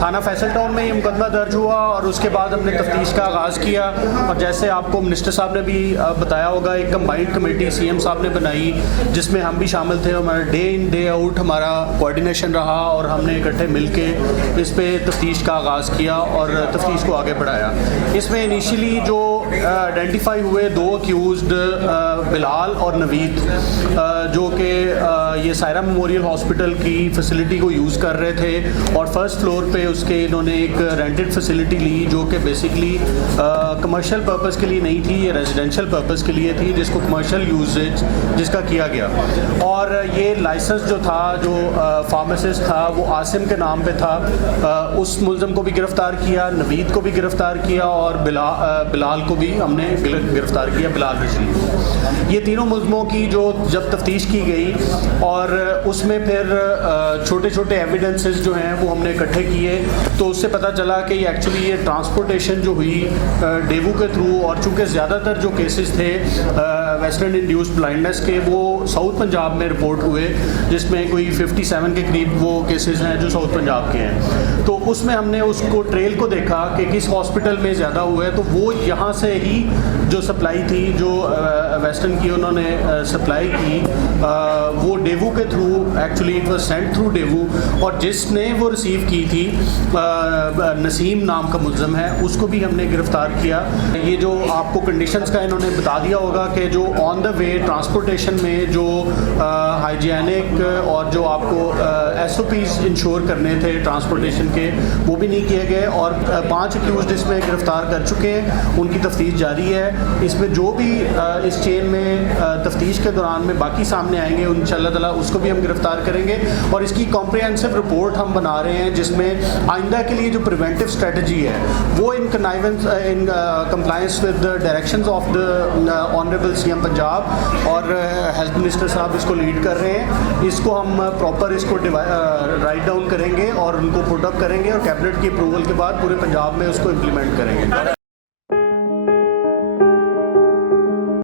थाना फैसल टाउन में ये मुकदमा दर्ज हुआ और उसके बाद हमने तफ्तीश का आगाज़ किया। और जैसे आपको मिनिस्टर साहब ने भी बताया होगा, एक कंबाइंड कमेटी सीएम साहब ने बनाई जिसमें हम भी शामिल थे। हमारा डे इन डे आउट हमारा कोऑर्डिनेशन रहा और हमने इकट्ठे मिल के इस पे तफ्तीश का आगाज़ किया और तफ्तीश को आगे बढ़ाया। इसमें इनिशियली जो आइडेंटिफाई हुए 2 अक्यूज़ड बिलाल और नवीद, जो कि ये सायरा मेमोरियल हॉस्पिटल की फैसिलिटी को यूज़ कर रहे थे और फर्स्ट फ्लोर पे उसके इन्होंने एक रेंटेड फैसिलिटी ली जो कि बेसिकली कमर्शियल पर्पस के लिए नहीं थी, ये रेजिडेंशियल पर्पस के लिए थी, जिसको कमर्शियल यूजेज जिसका किया गया। और ये लाइसेंस जो था, जो फार्मासिस्ट था, वो आसिम के नाम पे था। उस मुलज़म को भी गिरफ़्तार किया, नवीद को भी गिरफ़्तार किया और बिलाल को भी हमने गिरफ़्तार किया, बिलाल रशीद। ये तीनों मुलज़मों की जो जब तफ्तीश की गई और उसमें फिर छोटे छोटे एविडेंसेस जो हैं वो हमने इकट्ठे किए, तो उससे पता चला कि ये एक्चुअली ये ट्रांसपोर्टेशन जो हुई डेवू के थ्रू, और चूँकि ज़्यादातर जो केसेस थे वेस्टर्न इंड्यूस्ड ब्लाइंडनेस के, वो साउथ पंजाब में रिपोर्ट हुए, जिसमें कोई 57 के करीब वो केसेस हैं जो साउथ पंजाब के हैं। तो उसमें हमने उसको ट्रेल को देखा कि किस हॉस्पिटल में ज़्यादा हुआ है, तो वो यहाँ से ही जो सप्लाई थी, जो वेस्टर्न की उन्होंने सप्लाई की, वो डेवू के through, actually it was sent through Daewoo, और जिसने वो रिसीव की थी नसीम नाम का मुलज़म है, उसको भी हमने गिरफ़्तार किया। ये जो आपको कंडीशंस का इन्होंने बता दिया होगा कि जो ऑन द वे ट्रांसपोर्टेशन में जो हाइजीनिक और जो आपको SOPs इंश्योर करने थे ट्रांसपोर्टेशन के, वो भी नहीं किए गए। और 5 अक्यूज़ड इसमें गिरफ़्तार कर चुके हैं, उनकी तफ्तीश जारी है। इसमें जो भी इस चेन में तफ्तीश के दौरान में बाकी सामने आएंगे इंशाअल्लाह ताला उसको भी हम गिरफ़्तार करेंगे। और इसकी कॉम्प्रिहेंसिव रिपोर्ट हम बना रहे हैं, जिसमें आइंदा के लिए जो प्रिवेंटिव स्ट्रेटजी है वो in compliance with the directions of the honourable CM Punjab और हेल्थ मिनिस्टर साहब इसको लीड कर रहे हैं। इसको हम प्रॉपर इसको राइट डाउन करेंगे और उनको पुट अप करेंगे और कैबिनेट की अप्रूवल के बाद पूरे पंजाब में उसको इम्प्लीमेंट करेंगे।